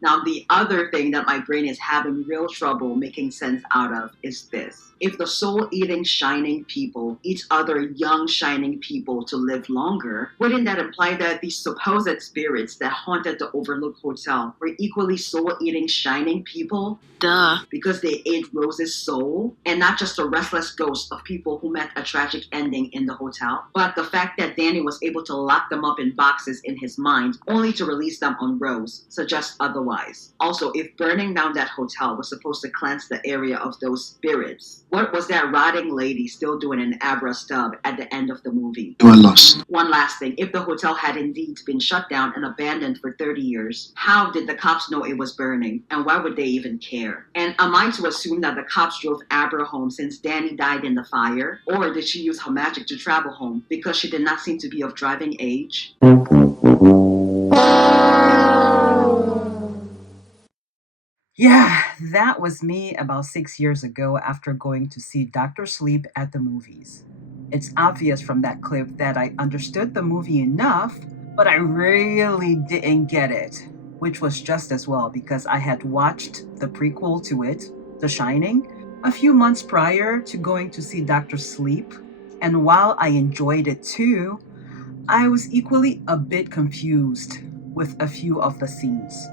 Now, the other thing that my brain is having real trouble making sense out of is this. If the soul eating shining people eat other young shining people to live longer, wouldn't that imply that these supposed spirits that haunted the Overlook Hotel were equally soul eating shining people? Duh. Because they ate Rose's soul, and not just a restless ghost of people who met a tragic ending in the hotel, but the fact that Danny was able to lock them up in boxes in his mind only to release them on Rose suggests otherwise. Also, if burning down that hotel was supposed to cleanse the area of those spirits, what was that rotting lady still doing in Abra Stub at the end of the movie? You are lost. One last thing, if the hotel had indeed been shut down and abandoned for 30 years, how did the cops know it was burning? And why would they even care? And am I to assume that the cops drove Abra home since Danny died in the fire? Or did she use her magic to travel home because she did not seem to be of driving age? Yeah, that was me about 6 years ago after going to see Dr. Sleep at the movies. It's obvious from that clip that I understood the movie enough, but I really didn't get it, which was just as well because I had watched the prequel to it, The Shining, a few months prior to going to see Dr. Sleep, and while I enjoyed it too, I was equally a bit confused with a few of the scenes.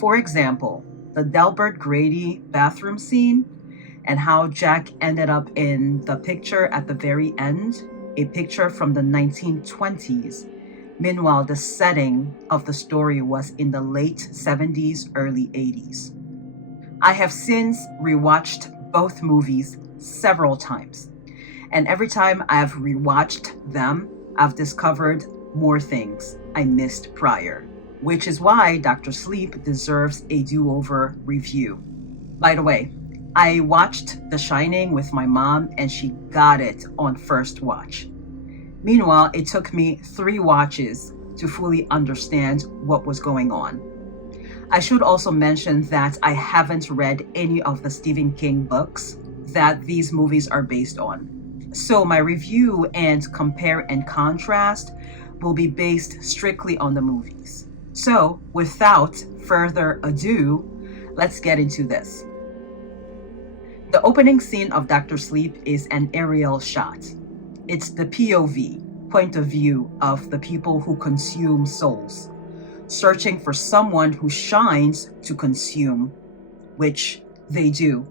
For example, the Delbert Grady bathroom scene and how Jack ended up in the picture at the very end, a picture from the 1920s. Meanwhile, the setting of the story was in the late 70s, early 80s. I have since rewatched both movies several times, and every time I've rewatched them, I've discovered more things I missed prior, which is why Dr. Sleep deserves a do-over review. By the way, I watched The Shining with my mom and she got it on first watch. Meanwhile, it took me 3 watches to fully understand what was going on. I should also mention that I haven't read any of the Stephen King books that these movies are based on. So my review and compare and contrast will be based strictly on the movies. So without further ado, let's get into this. The opening scene of Dr. Sleep is an aerial shot. It's the POV, point of view, of the people who consume souls, searching for someone who shines to consume, which they do.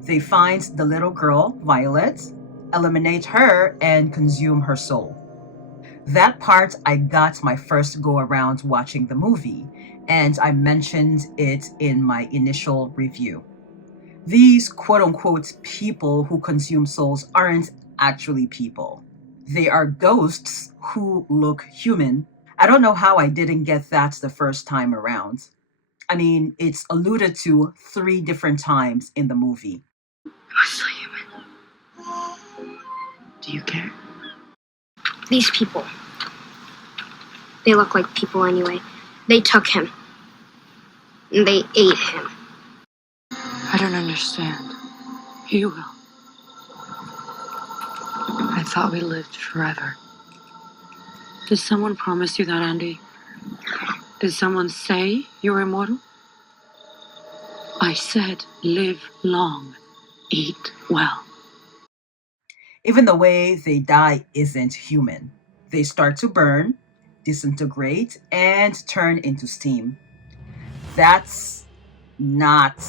They find the little girl, Violet, eliminate her, and consume her soul. That part I got my first go around watching the movie, and I mentioned it in my initial review. These quote-unquote people who consume souls aren't actually people. They are ghosts who look human. I don't know how I didn't get that the first time around. I mean, it's alluded to 3 different times in the movie. I'm still human. Do you care? These people. They look like people anyway. They took him. And they ate him. I don't understand. You will. I thought we lived forever. Did someone promise you that, Andy? Did someone say you're immortal? I said live long, eat well. Even the way they die isn't human. They start to burn, disintegrate, and turn into steam. That's not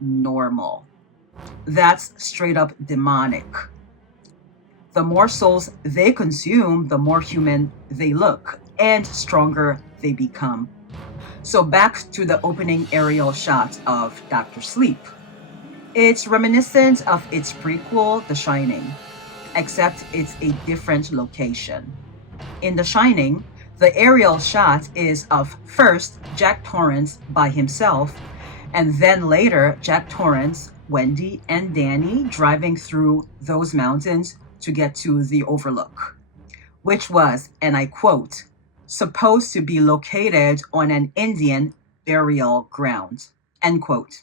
normal. That's straight up demonic. The more souls they consume, the more human they look and stronger they become. So back to the opening aerial shot of Dr. Sleep. It's reminiscent of its prequel, The Shining, except it's a different location. In The Shining, the aerial shot is of first Jack Torrance by himself, and then later Jack Torrance, Wendy, and Danny driving through those mountains to get to the Overlook, which was, and I quote, supposed to be located on an Indian burial ground, end quote.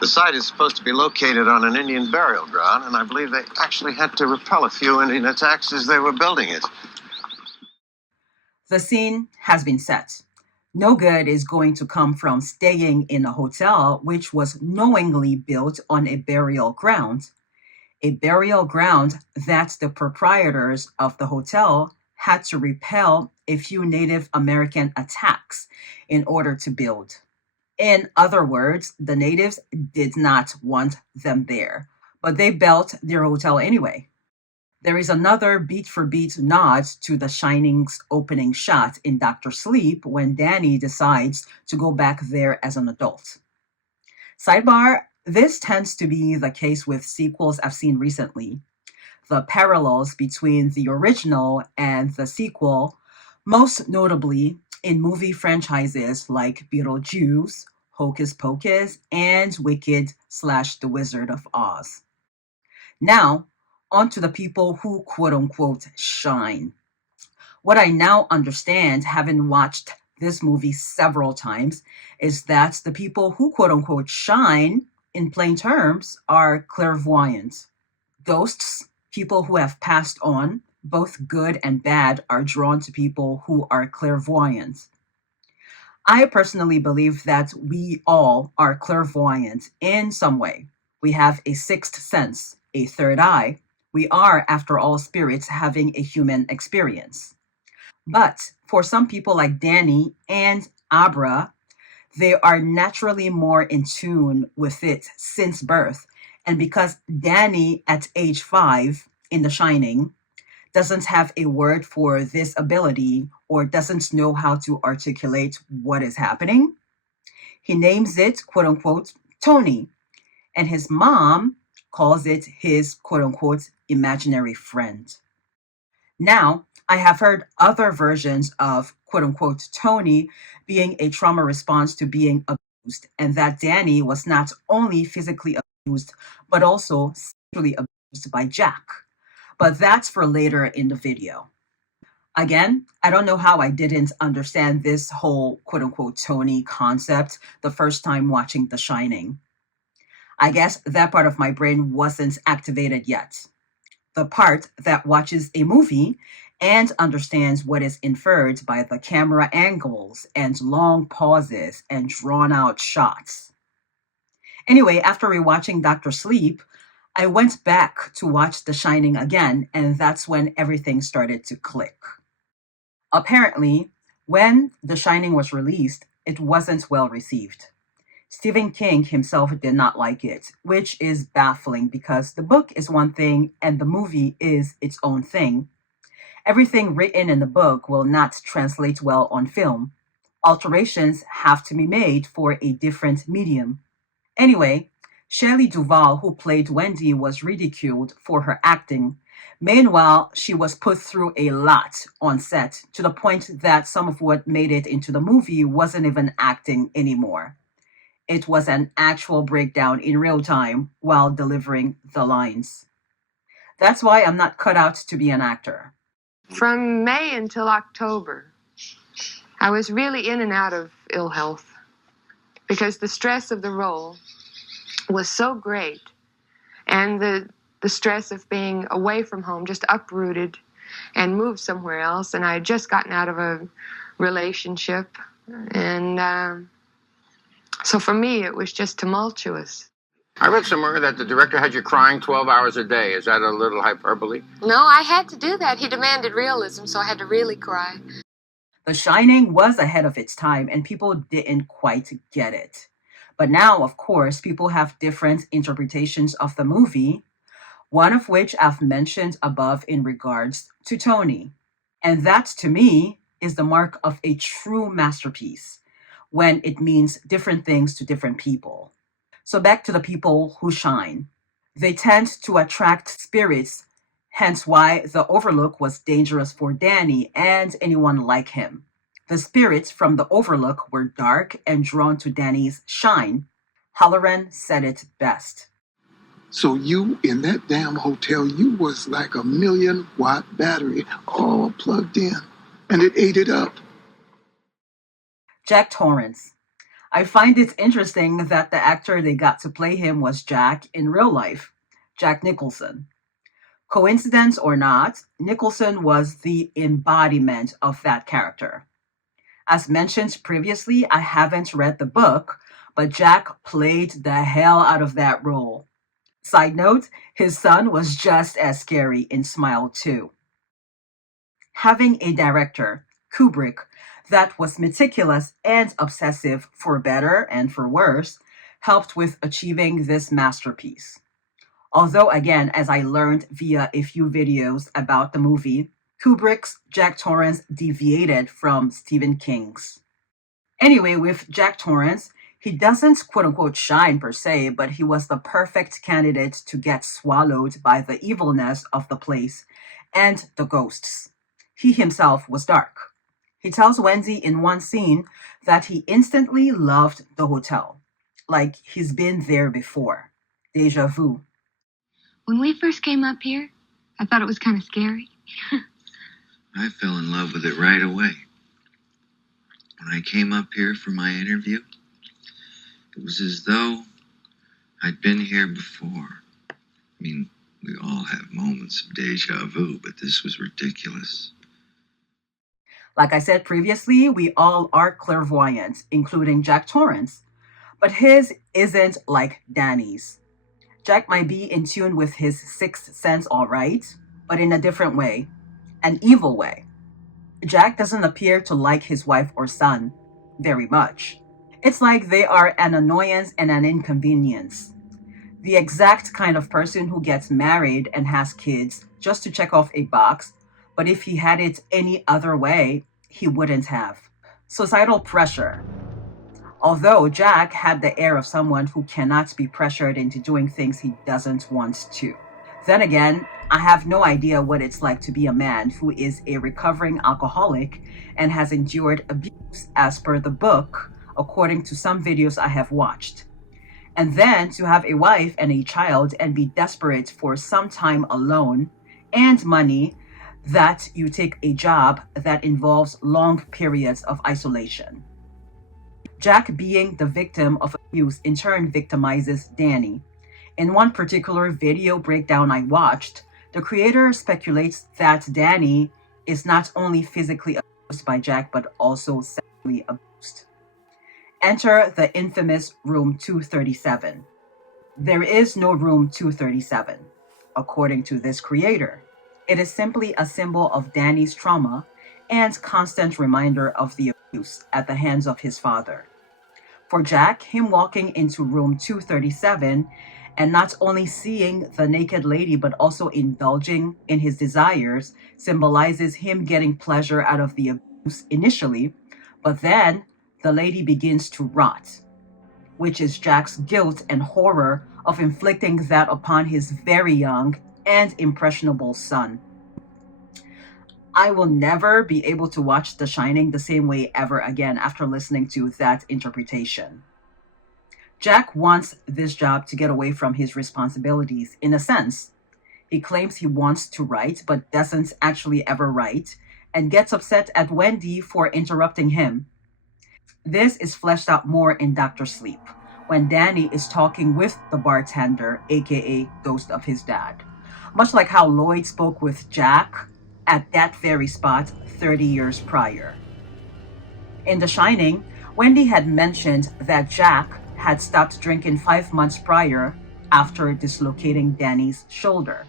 The site is supposed to be located on an Indian burial ground, and I believe they actually had to repel a few Indian attacks as they were building it. The scene has been set. No good is going to come from staying in a hotel which was knowingly built on a burial ground. A burial ground that the proprietors of the hotel had to repel a few Native American attacks in order to build. In other words, the natives did not want them there, but they built their hotel anyway. There is another beat for beat nod to The Shining's opening shot in Doctor Sleep when Danny decides to go back there as an adult. Sidebar, this tends to be the case with sequels I've seen recently. The parallels between the original and the sequel, most notably in movie franchises like Beetlejuice, Hocus Pocus, and Wicked/The Wizard of Oz. Now, on to the people who quote unquote shine. What I now understand, having watched this movie several times, is that the people who quote unquote shine, in plain terms, are clairvoyant. Ghosts, people who have passed on, both good and bad, are drawn to people who are clairvoyant. I personally believe that we all are clairvoyant in some way. We have a sixth sense, a third eye. We are, after all, spirits having a human experience. But for some people like Danny and Abra, they are naturally more in tune with it since birth. And because Danny, at age 5 in The Shining, doesn't have a word for this ability or doesn't know how to articulate what is happening, he names it, quote unquote, Tony. And his mom calls it his, quote unquote, imaginary friend. Now, I have heard other versions of, quote unquote, Tony being a trauma response to being abused, and that Danny was not only physically abused, but also sexually abused by Jack. But that's for later in the video. Again, I don't know how I didn't understand this whole quote unquote Tony concept the first time watching The Shining. I guess that part of my brain wasn't activated yet. The part that watches a movie and understands what is inferred by the camera angles and long pauses and drawn out shots. Anyway, after rewatching Doctor Sleep, I went back to watch The Shining again, and that's when everything started to click. Apparently, when The Shining was released, it wasn't well received. Stephen King himself did not like it, which is baffling because the book is one thing and the movie is its own thing. Everything written in the book will not translate well on film. Alterations have to be made for a different medium. Anyway, Shelley Duvall, who played Wendy, was ridiculed for her acting. Meanwhile, she was put through a lot on set to the point that some of what made it into the movie wasn't even acting anymore. It was an actual breakdown in real time while delivering the lines. That's why I'm not cut out to be an actor. From May until October, I was really in and out of ill health because the stress of the role was so great, and the stress of being away from home, just uprooted and moved somewhere else, and I had just gotten out of a relationship, and so for me it was just tumultuous. I read somewhere that the director had you crying 12 hours a day. Is that a little hyperbole? No, I had to do that. He demanded realism, so I had to really cry. The Shining was ahead of its time and people didn't quite get it. But now, of course, people have different interpretations of the movie, one of which I've mentioned above in regards to Tony. And that, to me, is the mark of a true masterpiece, when it means different things to different people. So back to the people who shine. They tend to attract spirits, hence why the Overlook was dangerous for Danny and anyone like him. The spirits from the Overlook were dark and drawn to Danny's shine. Halloran said it best. So you, in that damn hotel, you was like a 1,000,000-watt battery all plugged in, and it ate it up. Jack Torrance. I find it interesting that the actor they got to play him was Jack in real life, Jack Nicholson. Coincidence or not, Nicholson was the embodiment of that character. As mentioned previously, I haven't read the book, but Jack played the hell out of that role. Side note, his son was just as scary in Smile 2. Having a director, Kubrick, that was meticulous and obsessive for better and for worse helped with achieving this masterpiece. Although, again, as I learned via a few videos about the movie, Kubrick's Jack Torrance deviated from Stephen King's. Anyway, with Jack Torrance, he doesn't quote unquote shine per se, but he was the perfect candidate to get swallowed by the evilness of the place and the ghosts. He himself was dark. He tells Wendy in one scene that he instantly loved the hotel, like he's been there before. Deja vu. When we first came up here, I thought it was kind of scary. I fell in love with it right away. When I came up here for my interview, it was as though I'd been here before. I mean, we all have moments of deja vu, but this was ridiculous. Like I said previously, we all are clairvoyant, including Jack Torrance. But his isn't like Danny's. Jack might be in tune with his sixth sense all right, but in a different way, an evil way. Jack doesn't appear to like his wife or son very much. It's like they are an annoyance and an inconvenience. The exact kind of person who gets married and has kids just to check off a box, but if he had it any other way, he wouldn't have. Societal pressure. Although Jack had the air of someone who cannot be pressured into doing things he doesn't want to. Then again, I have no idea what it's like to be a man who is a recovering alcoholic and has endured abuse as per the book, according to some videos I have watched. And then to have a wife and a child and be desperate for some time alone and money that you take a job that involves long periods of isolation. Jack, being the victim of abuse, in turn victimizes Danny. In one particular video breakdown I watched, the creator speculates that Danny is not only physically abused by Jack, but also sexually abused. Enter the infamous Room 237. There is no Room 237, according to this creator. It is simply a symbol of Danny's trauma and constant reminder of the abuse at the hands of his father. For Jack, him walking into Room 237 and not only seeing the naked lady but also indulging in his desires symbolizes him getting pleasure out of the abuse initially, but then the lady begins to rot, which is Jack's guilt and horror of inflicting that upon his very young and impressionable son. I will never be able to watch The Shining the same way ever again after listening to that interpretation. Jack wants this job to get away from his responsibilities, in a sense. He claims he wants to write, but doesn't actually ever write, and gets upset at Wendy for interrupting him. This is fleshed out more in Dr. Sleep, when Danny is talking with the bartender, aka ghost of his dad. Much like how Lloyd spoke with Jack at that very spot 30 years prior. In The Shining, Wendy had mentioned that Jack had stopped drinking 5 months prior after dislocating Danny's shoulder.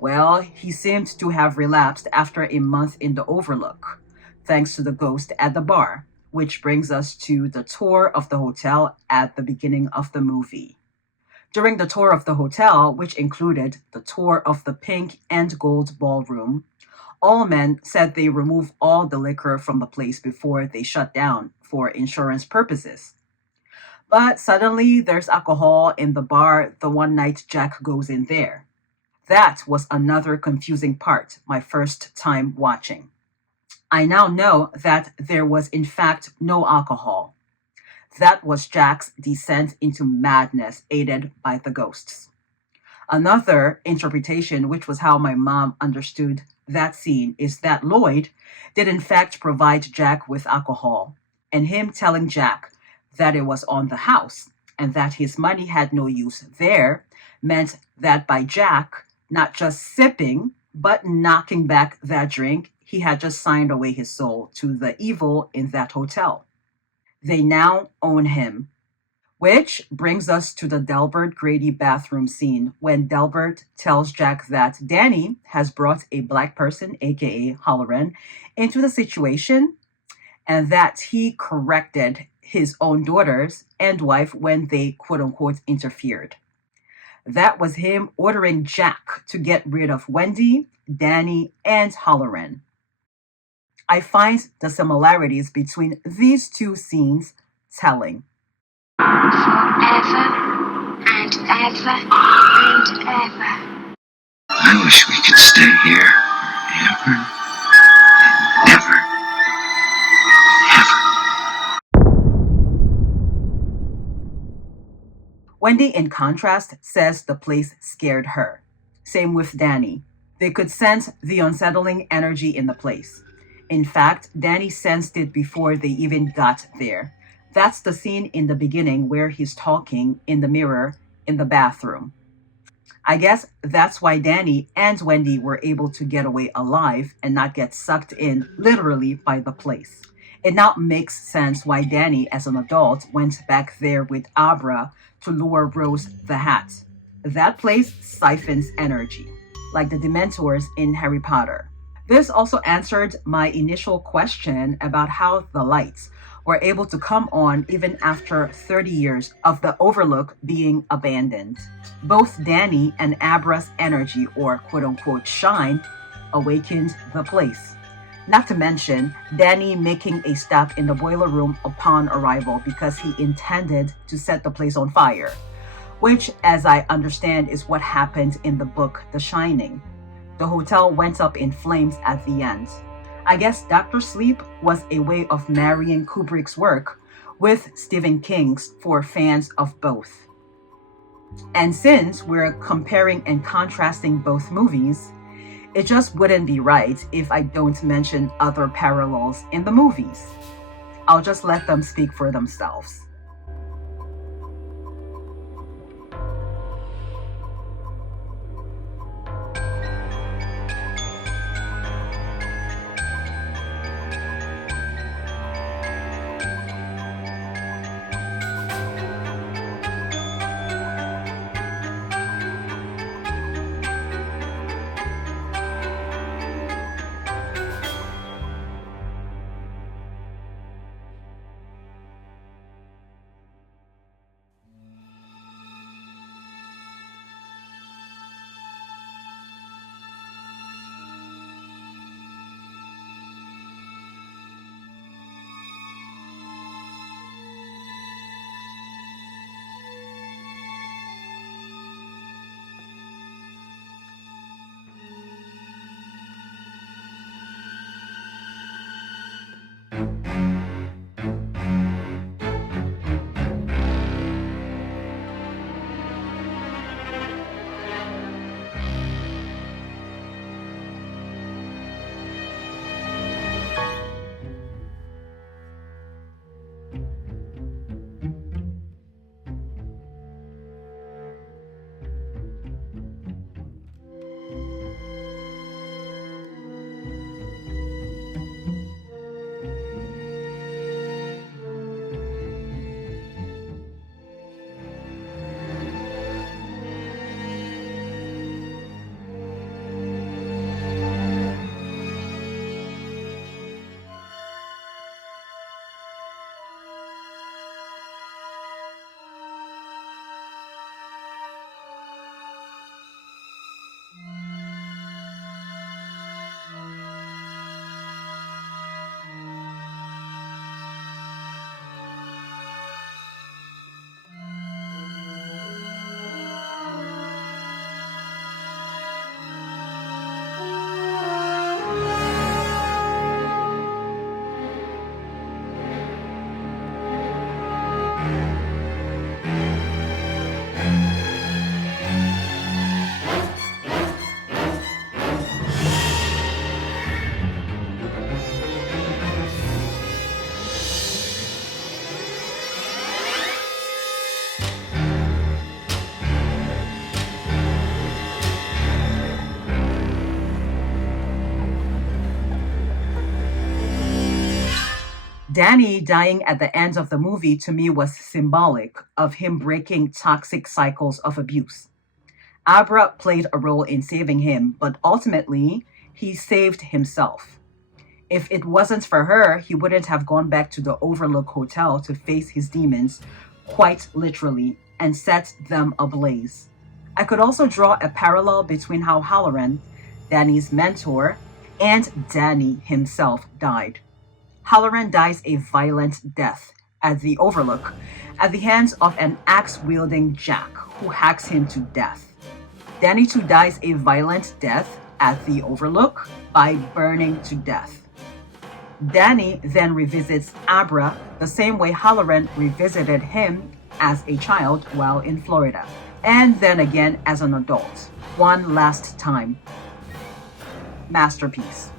Well, he seemed to have relapsed after a month in the Overlook, thanks to the ghost at the bar, which brings us to the tour of the hotel at the beginning of the movie. During the tour of the hotel, which included the tour of the pink and gold ballroom, all men said they remove all the liquor from the place before they shut down for insurance purposes. But suddenly there's alcohol in the bar the one night Jack goes in there. That was another confusing part my first time watching. I now know that there was in fact no alcohol. That was Jack's descent into madness aided by the ghosts. Another interpretation, which was how my mom understood that scene, is that Lloyd did in fact provide Jack with alcohol, and him telling Jack that it was on the house and that his money had no use there meant that by Jack not just sipping but knocking back that drink, he had just signed away his soul to the evil in that hotel. They now own him. Which brings us to the Delbert Grady bathroom scene when Delbert tells Jack that Danny has brought a black person, aka Halloran, into the situation and that he corrected his own daughters and wife when they quote unquote interfered. That was him ordering Jack to get rid of Wendy, Danny, and Halloran. I find the similarities between these two scenes telling. Forever and ever and ever. I wish we could stay here forever and ever, ever. Wendy, in contrast, says the place scared her. Same with Danny. They could sense the unsettling energy in the place. In fact, Danny sensed it before they even got there. That's the scene in the beginning where he's talking in the mirror in the bathroom. I guess that's why Danny and Wendy were able to get away alive and not get sucked in literally by the place. It now makes sense why Danny, as an adult, went back there with Abra to lure Rose the Hat. That place siphons energy, like the Dementors in Harry Potter. This also answered my initial question about how the lights were able to come on even after 30 years of the Overlook being abandoned. Both Danny and Abra's energy, or quote-unquote shine, awakened the place. Not to mention Danny making a stop in the boiler room upon arrival because he intended to set the place on fire, which, as I understand, is what happened in the book The Shining. The hotel went up in flames at the end. I guess Dr. Sleep was a way of marrying Kubrick's work with Stephen King's for fans of both. And since we're comparing and contrasting both movies, it just wouldn't be right if I don't mention other parallels in the movies. I'll just let them speak for themselves. Danny dying at the end of the movie to me was symbolic of him breaking toxic cycles of abuse. Abra played a role in saving him, but ultimately, he saved himself. If it wasn't for her, he wouldn't have gone back to the Overlook Hotel to face his demons, quite literally, and set them ablaze. I could also draw a parallel between how Halloran, Danny's mentor, and Danny himself died. Halloran dies a violent death at the Overlook at the hands of an axe-wielding Jack who hacks him to death. Danny too dies a violent death at the Overlook by burning to death. Danny then revisits Abra the same way Halloran revisited him as a child while in Florida, and then again as an adult, one last time. Masterpiece.